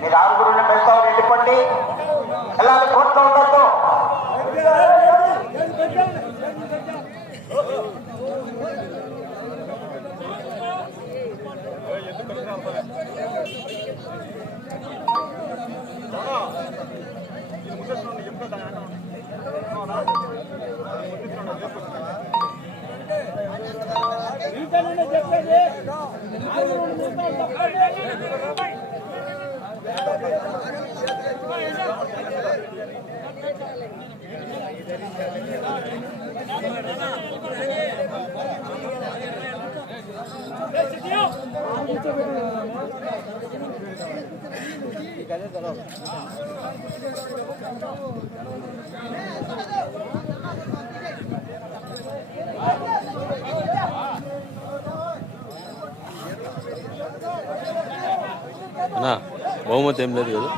మీరు ఆరుగురు పెడతావు వెళ్ళిపోండి వెళ్ళాలి కోట్లో ఉండొద్దు అన్నా బహుమతి ఏం లేదు కదా?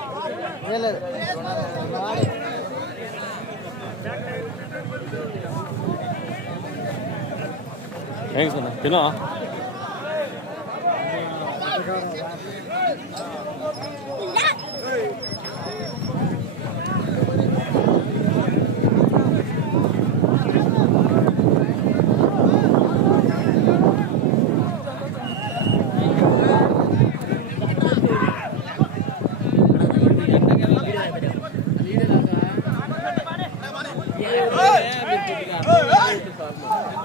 థ్యాంక్స్ అన్న తినా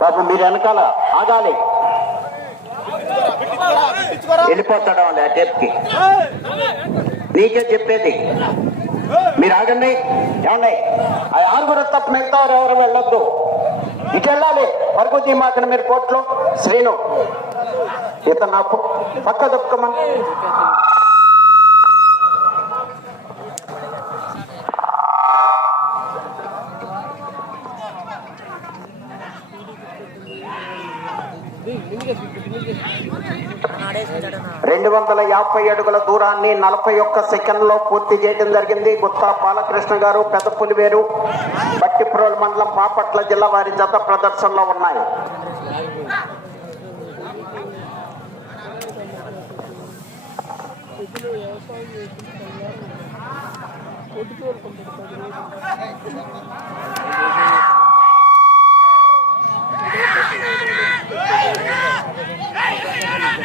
బాబు మీరు వెనకాల ఆగాలి. వెళ్ళిపోతాడు ఆ టేప్కి నీకే చెప్పేది. మీరు ఆగండి. ఏమండి? ఆ ఆరుగురు తప్ప మిగతా వారు ఎవరు వెళ్ళొద్దు. ఇటు వెళ్ళాలి. వరకు తీమాకండి మీరు కోర్టులో. శ్రీను ఇతను నాకు పక్క దొక్కమని వందల యాభై అడుగుల దూరాన్ని నలభై ఒక్క సెకండ్లో పూర్తి చేయడం జరిగింది. గుత్తా బాలకృష్ణ గారు పెద్ద పులివేరు బట్టిప్రోలు మండలం బాపట్ల జిల్లా వారి జత ప్రదర్శనలో ఉన్నాయి.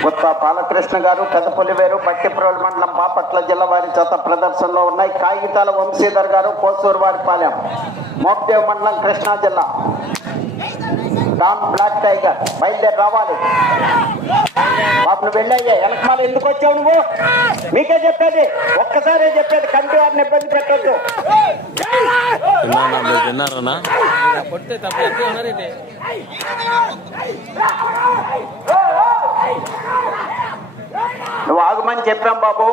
కొత్త బాలకృష్ణ గారు పెద్దపులివేరు బట్టిప్రోల్ మండలం బాపట్ల జిల్లా వారి చేత ప్రదర్శనలో ఉన్నాయి. కాగితాల వంశీధర్ గారు కోసూరు వారిపాలెం మోక్దేవ్ మండలం కృష్ణా జిల్లా. డాన్ బ్లాక్ టైగర్ బయలుదేరి రావాలి. బాబు నువ్వు వెళ్ళయ్యా వెనకమాల ఎందుకు వచ్చావు నువ్వు? మీకే చెప్పేది ఒక్కసారే చెప్పేది కంటి వారిని ఇబ్బంది పెట్టొద్దు. నువ్వు ఆగమని చెప్పాం బాబు.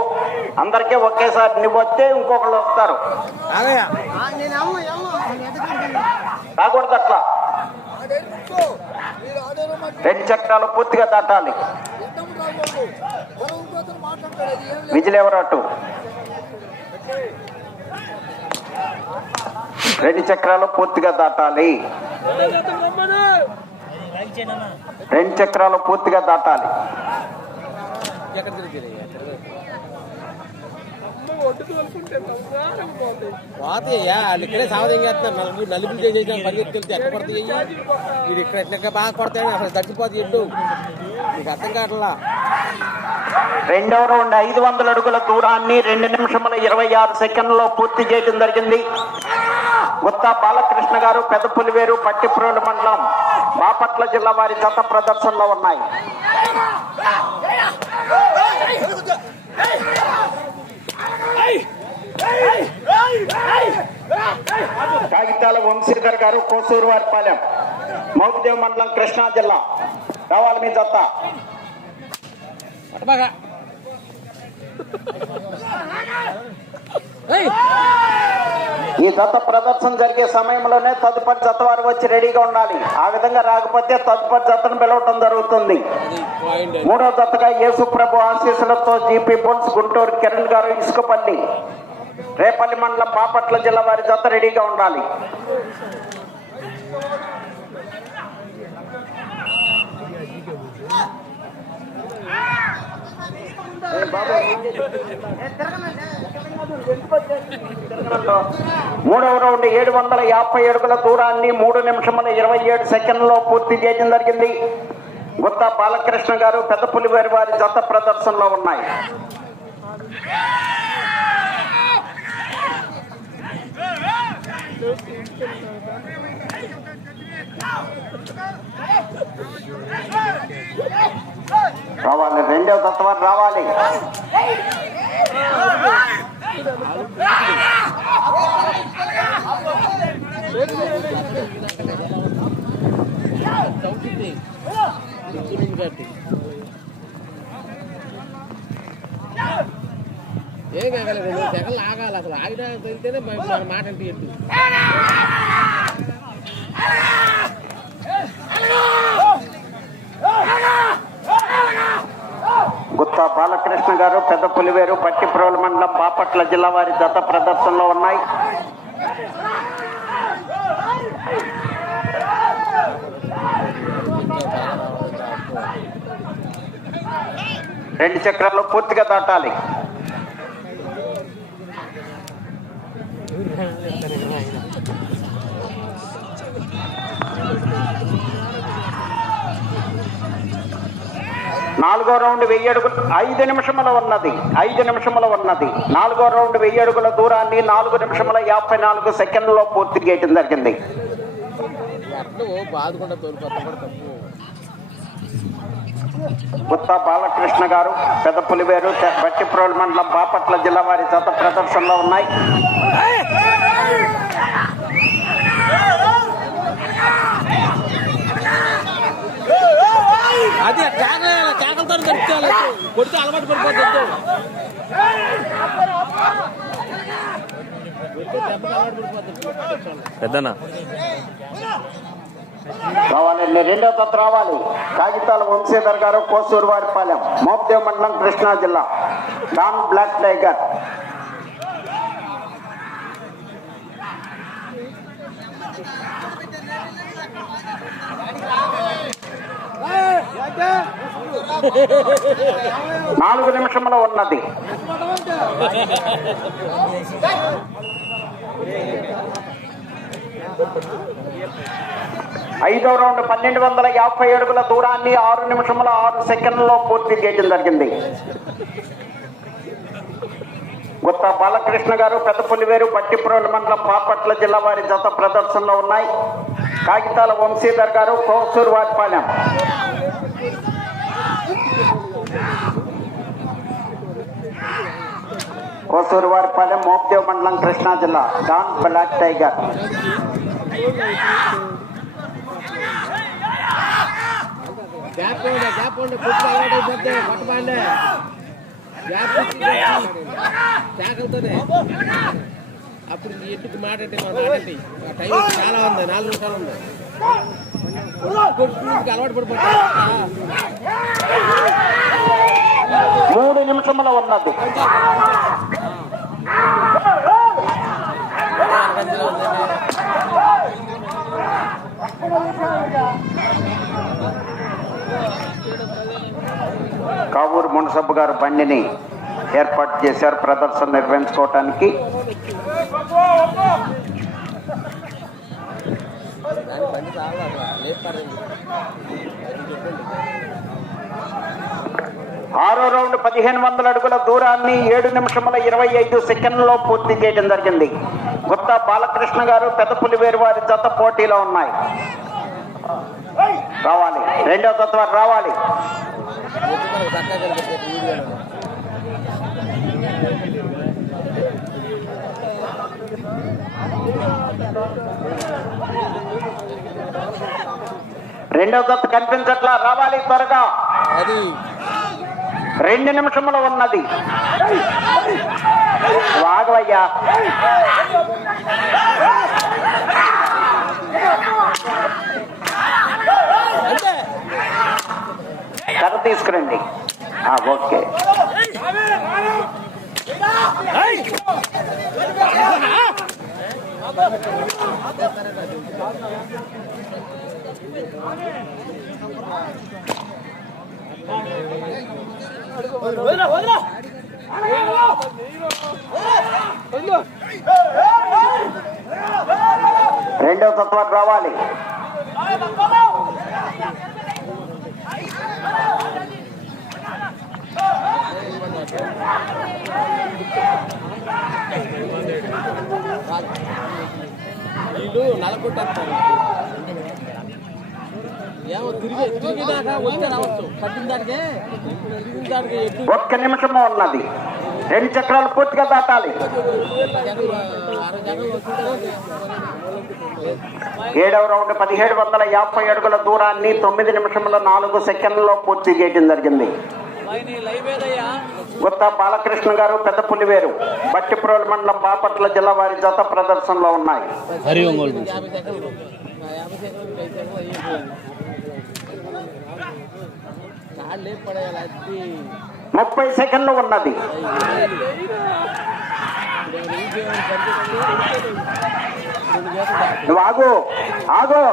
అందరికీ ఒకేసారి నువ్వు వస్తే ఇంకొకళ్ళు వస్తారు. రాకూడదు అట్లా. రెండు చక్రాలు పూర్తిగా దాటాలి. విజిల్ రెండు చక్రాలు పూర్తిగా దాటాలి. రెండు చక్రాలు పూర్తిగా దాటాలి. పోతాయ్యా వాళ్ళు ఇక్కడే సావధం చేస్తున్నారు. నలుగురు నలుగురు చేసేసాం పరిగెత్తి వెళ్తే ఎక్కడ పడతాయి ఇది ఇక్కడ ఎట్లా బాగా పడతాయని అసలు తగ్గిపోతాయి ఎట్టు? నీకు అర్థం కావట్లా? రెండవ రౌండ్ ఐదు వందల అడుగుల దూరాన్ని రెండు నిమిషముల ఇరవై ఆరు సెకండ్లో పూర్తి చేయడం జరిగింది. గుత్తా బాలకృష్ణ గారు పెద్ద పులివేరు పట్టిప్రోలు మండలం బాపట్ల జిల్లా వారి జత ప్రదర్శనలో ఉన్నాయి. కాగితాల వంశీధర్ గారు కోసూరు వారిపాలెం మౌదేవ్ మండలం కృష్ణా జిల్లా రావాలి మీ జత. ఈ దత్త ప్రదర్శన జరిగే సమయంలోనే తదుపరి జత వారు వచ్చి రెడీగా ఉండాలి. ఆ విధంగా రాకపోతే తదుపరి జతను పిలవటం జరుగుతుంది. అది దత్తగా మూడో జతగా యేసుప్రభు ఆశీస్సులతో జీపీ బోన్స్ గుంటూరు కిరణ్ గారు ఇసుకపల్లి రేపల్లి మండలం బాపట్ల జిల్లా వారి జత రెడీగా ఉండాలి. మూడవ రౌండ్ ఏడు వందల యాభై అడుగుల దూరాన్ని మూడు నిమిషముల ఇరవై ఏడు సెకండ్లో పూర్తి చేయడం జరిగింది. గుత్త బాలకృష్ణ గారు పెద్ద పులివారి వారి జత ప్రదర్శనలో ఉన్నాయి. రావాలి రెండవ తత్వాలు రావాలి చౌకింది కూర్చుని కట్టి ఏం కాగలేదు రెండు సెకండ్లు ఆగాలి అసలు తెలితేనే మన మాట అంటే గుత్తా బాలకృష్ణ గారు పెద్ద పులివేరు పట్టిప్రోలు మండలం బాపట్ల జిల్లా వారి జత ప్రదర్శనలో ఉన్నాయి. రెండు చక్రాలు పూర్తిగా దాటాలి. నాలుగో రౌండ్ వెయ్యి అడుగులు ఐదు నిమిషముల ఉన్నది ఐదు నిమిషముల ఉన్నది. నాలుగో రౌండ్ వెయ్యి అడుగుల దూరాన్ని నాలుగు నిమిషముల యాభై నాలుగు సెకండ్లో పూర్తి చేయటం జరిగింది. గుత్త గుత్తా బాలకృష్ణ గారు పెద్ద పులివేరు తె- బట్టిప్రోలు మండలం బాపట్ల జిల్లా వారి జత ప్రదర్శనలో ఉన్నాయి. అది కేకల కేకలతో కడుపుతాలి కొడితే అలవాటు పడిపోతుంది పెద్దనా రావాలండి రెండో జత రావాలి. కాగితాల వంశీధర్ గారు కోసూరు వారిపాలెం మోప్దేవ్ మండలం కృష్ణా జిల్లా. Don black tiger. నాలుగు నిమిషముల ఉన్నది. ఐదో రౌండ్ పన్నెండు వందల యాభై అడుగుల దూరాన్ని ఆరు నిమిషముల ఆరు సెకండ్లలో పూర్తి చేయడం జరిగింది. కొత్త బాలకృష్ణ గారు పెద్ద పులివేరు పట్టిప్రోలు మండలం పాపట్ల జిల్లా వారి జత ప్రదర్శనలో ఉన్నాయి. కాగితాల వంశీధర్ గారు కోసూరు వారిపాలెం. కోసూరు వారిపాలెం మోప్దేవ్ మండలం కృష్ణా జిల్లా డాన్ బ్లాక్ టైగర్. గ్యాప్ ఉండే గ్యాప్ ఉండే కొట్టి అలవాటు అయిపోతే కొట్టబాండే గ్యాప్ ఇచ్చి అప్పుడు నీ ఎట్టుకు మాట అంటే మా మాట ఆ టైం చాలా ఉంది నాలుగు నిమిషాలు ఉంది. అలవాటు పడిపోతా మూడు నిమిషముల ఉన్నది. కావూరు మునసబ్బు గారు బండిని ఏర్పాటు చేశారు. ప్రదర్శన నిర్వహించుకోవటానికి దాని బండి చాలా లేపారు ఆరో రౌండ్ పదిహేను వందల అడుగుల దూరాన్ని ఏడు నిమిషముల ఇరవై ఐదు సెకండ్లో పూర్తి చేయడం జరిగింది. గుత్త బాలకృష్ణ గారు పెద్ద పులివేరు వారి జత పోటీలో ఉన్నాయి. రావాలి. రెండో జత రావాలి. Thank you. రెండో జత కనిపించట్లా రావాలి త్వరగా. రెండు నిమిషములు ఉన్నది. వాగవయ్యా. కర్ర తీసుకురండి. ఓకే. రెండవ తత్వం రావాలి. వీళ్ళు నలకొట్టేస్తారు. ఒక్క నిమిషము ఉన్నది. రెండు చక్రాలు పూర్తిగా దాటాలి. ఏడవ రౌండ్ పదిహేడు వందల యాభై అడుగుల దూరాన్ని తొమ్మిది నిమిషముల నాలుగు సెకండ్లలో పూర్తి చేయడం జరిగింది. గుత్త బాలకృష్ణ గారు పెద్ద పులివేరు బట్టిప్రోలు మండలం బాపట్ల జిల్లా వారి జత ప్రదర్శనలో ఉన్నాయి హరి ఒంగోలు యాభై సెకండ్లు ఆ యాభై సెకండ్లు అయిపోయాక అయిపోయింది కాళ్ళు లేపు పడేయాలి అది ముప్పై సెకండ్లు ఉన్నది. నువ్వు ఆగు ఆగు.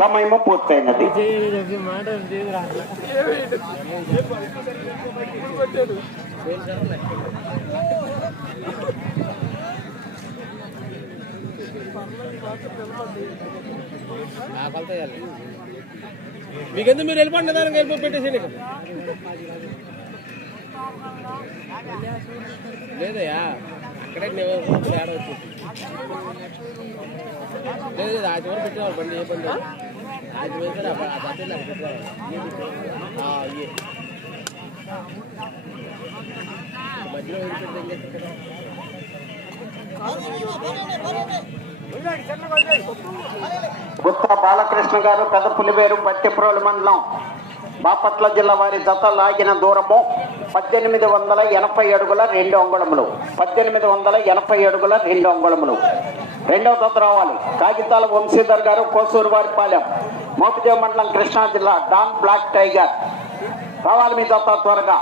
సమయము పూర్తయినది. మీకెందుకు మీరు వెళ్ళిపోండి దానికి వెళ్ళిపో పెట్టేసి నీకు. లేదయ్యా. అక్కడే తేడా వచ్చింది లేదు లేదు ఆ పెట్టేవాళ్ళు బండి ఏ బండి? ఆ ఆ బట్టలు అక్కడ పెట్టేవాళ్ళు మధ్యలో గుత్త బాలకృష్ణ గారు పెద్ద పులివేరు బట్టిప్రోలు మండలం. బాపట్ల జిల్లా వారి జత లాగిన దూరము పద్దెనిమిది వందల ఎనభై అడుగుల రెండు అంగుళములు. పద్దెనిమిది వందల ఎనభై అడుగుల రెండు అంగుళములు. రెండవ దత రావాలి. కాగితాల వంశీధర్ గారు కోసూరు వారి పాలెం. మోపిదేవ్ మండలం కృష్ణా జిల్లా డాన్ బ్లాక్ టైగర్. రావాలి మీ దత్త త్వరగా.